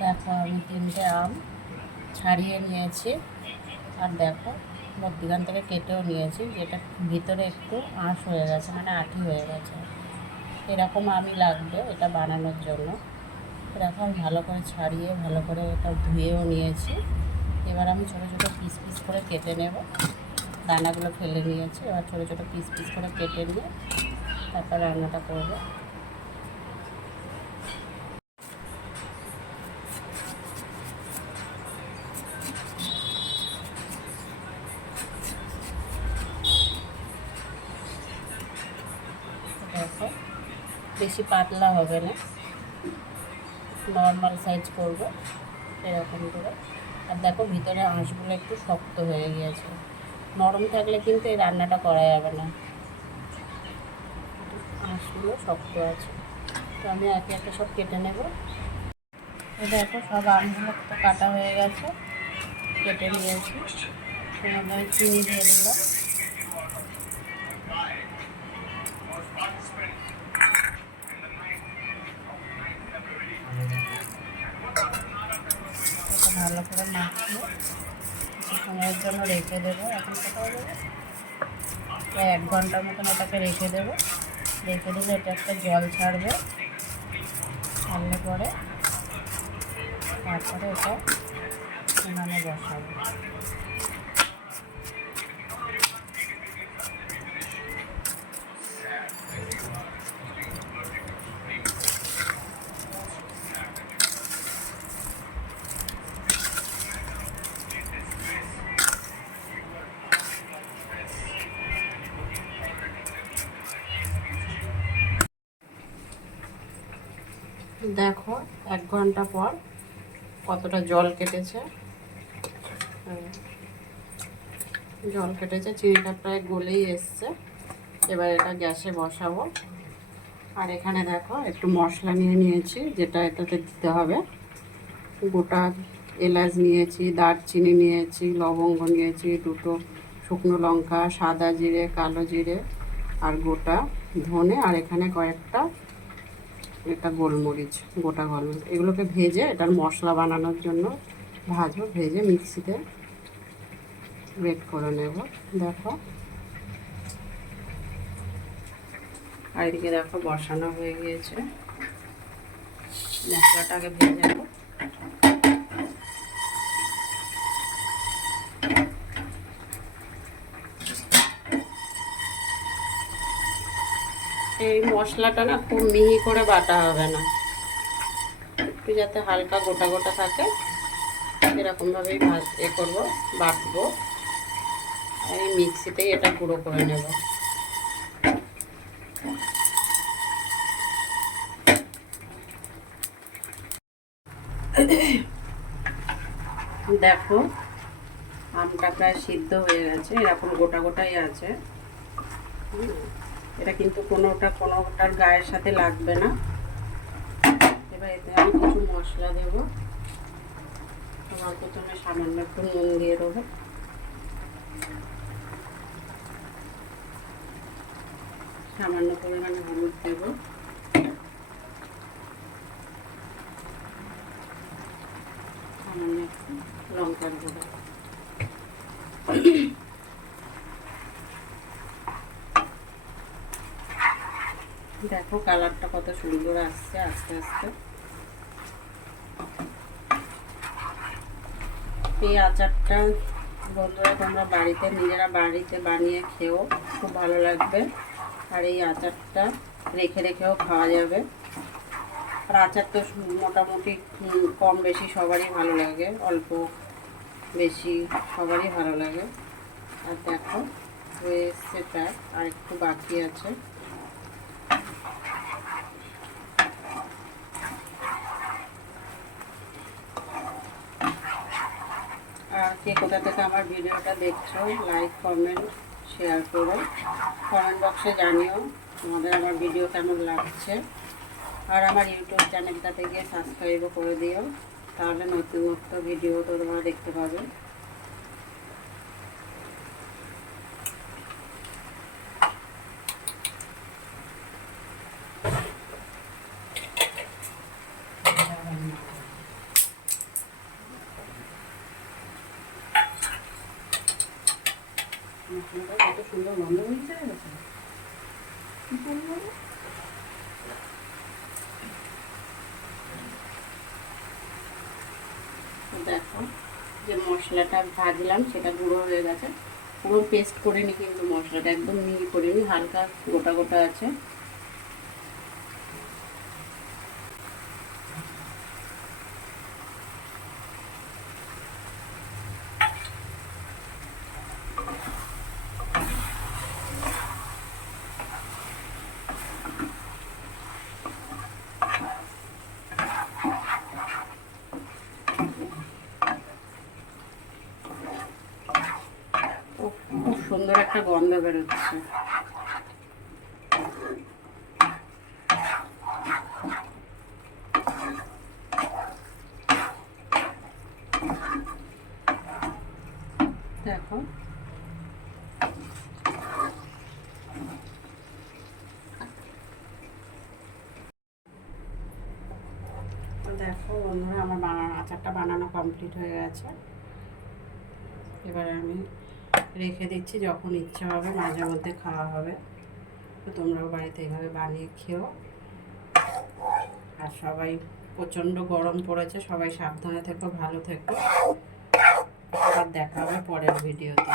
দেখো আমি 3টে আম ছাড়িয়ে নিয়েছি, আর দেখো মধ্যিখান থেকে কেটেও নিয়েছি, যেটা ভিতরে একটু আঁশ হয়ে গেছে, মানে আঠি হয়ে গেছে। এরকম আমই লাগবে এটা বানানোর জন্য। দেখো আমি ভালো করে ছাড়িয়ে ভালো করে এটা ধুয়েও নিয়েছি। এবার আমি ছোটো ছোটো পিস পিস করে কেটে নেব। দানাগুলো ফেলে নিয়েছি, এবার ছোটো ছোটো পিস পিস করে কেটে নিয়ে তারপর রান্নাটা করবো। দেখো বেশি পাতলা হবে না, নর্মাল সাইজ করব এরকম করে। আর দেখো ভিতরে আঁশগুলো একটু শক্ত হয়ে গিয়েছে, নরম থাকলে কিন্তু এই রান্নাটা করা যাবে না, আঁশগুলো শক্ত আছে। তো আমি একে একে সব কেটে নেব। দেখো সব আমগুলো তো কাটা হয়ে গেছে, কেটে নিয়েছি। আমি চিনি দিয়ে দিলাম। ভালো করে মাখিয়ে কিছু সময়ের জন্য রেখে দেবো। এখন কোথাও দেবো, প্রায় 1 ঘন্টার মতন এটাকে রেখে দেবো। রেখে দিলে এটা একটা জল ছাড়বে, ছাড়লে পরে তারপরে এটা উনানে বসাবো। দেখো 1 ঘন্টা পর কতটা জল কেটেছে, চিনিটা প্রায় গলেই এসছে। এবার এটা গ্যাসে বসাবো। আর এখানে দেখো একটু মশলা নিয়ে নিয়েছি, যেটা এটাতে দিতে হবে। গোটা এলাচ নিয়েছি, দারচিনি নিয়েছি, লবঙ্গ নিয়েছি, 2টো শুকনো লঙ্কা, সাদা জিরে, কালো জিরে আর গোটা ধনে, আর এখানে কয়েকটা গোটা গোলমরিচ। এগুলোকে ভেজে এটার মশলা বানানোর জন্য ভেজে মিক্সিতে গ্রেট করে নেব। দেখো আর এদিকে দেখো বসানো হয়ে গিয়েছে, মশলাটাকে ভেজে নেব। এই মশলাটা না খুব মিহি করে বাটা হবে না, একটু যাতে হালকা গোটা গোটা থাকে এরকমভাবেই করবো, বাটবো। আমি মিক্সিতেই এটা গুঁড়ো করে নেব। দেখো আমটা প্রায় সিদ্ধ হয়ে গেছে, এরকম গোটা গোটাই আছে। এটা কিন্তু কোনোটার গায়ের সাথে লাগবে না। এবার এতে আমি কিছু মশলা দেবো। তোমার প্রথমে সামান্য একটু নুন দিয়ে দেবো, সামান্য পরিমাণে হলুদ দেবো, সামান্য একটু লঙ্কার গুঁড়ো। দেখো কালারটা কত সুন্দর আসছে আস্তে আস্তে। এই আচারটা বন্ধুরা তোমরা নিজেরা বাড়িতে বানিয়ে খেও, খুব ভালো লাগবে। আর এই আচারটা রেখে রেখেও খাওয়া যাবে। আর আচার তো মোটামুটি কম বেশি সবারই ভালো লাগে, অল্প বেশি সবারই ভালো লাগে। আর দেখো হয়ে এসছে প্রায়, আর একটু বাকি আছে। আর কে কোথা থেকে আমার ভিডিওটা দেখছো, লাইক কমেন্ট শেয়ার করো, কমেন্ট বক্সে জানিও তোমাদের আমার ভিডিও কেমন লাগছে। আর আমার ইউটিউব চ্যানেলটাতে গিয়ে সাবস্ক্রাইবও করে দিও, তাহলে নতুন ভিডিও তোমরা দেখতে পাবে। সুন্দর গন্ধ বেরিয়েছে গেছে। কি করবো? দেখো যে মশলাটা ভাজলাম সেটা গুঁড়ো হয়ে গেছে। পুরো পেস্ট করে নি কিন্তু মশলাটা একদম মিহি করে নি, হালকা গোটা গোটা আছে। খুব সুন্দর একটা গন্ধ বেরোচ্ছে। দেখো দেখো বন্ধুরা, আমার আচারটা বানানো কমপ্লিট হয়ে গেছে। এবার আমি রেখে দিচ্ছি, যখন ইচ্ছা হবে মাঝে মধ্যে খাওয়া হবে। তো তোমরাও বাড়িতে এইভাবে বানিয়ে খেও। আর সবাই, প্রচণ্ড গরম পড়েছে, সবাই সাবধানে থেকো, ভালো থেকো। আবার দেখা হবে পরের ভিডিওতে।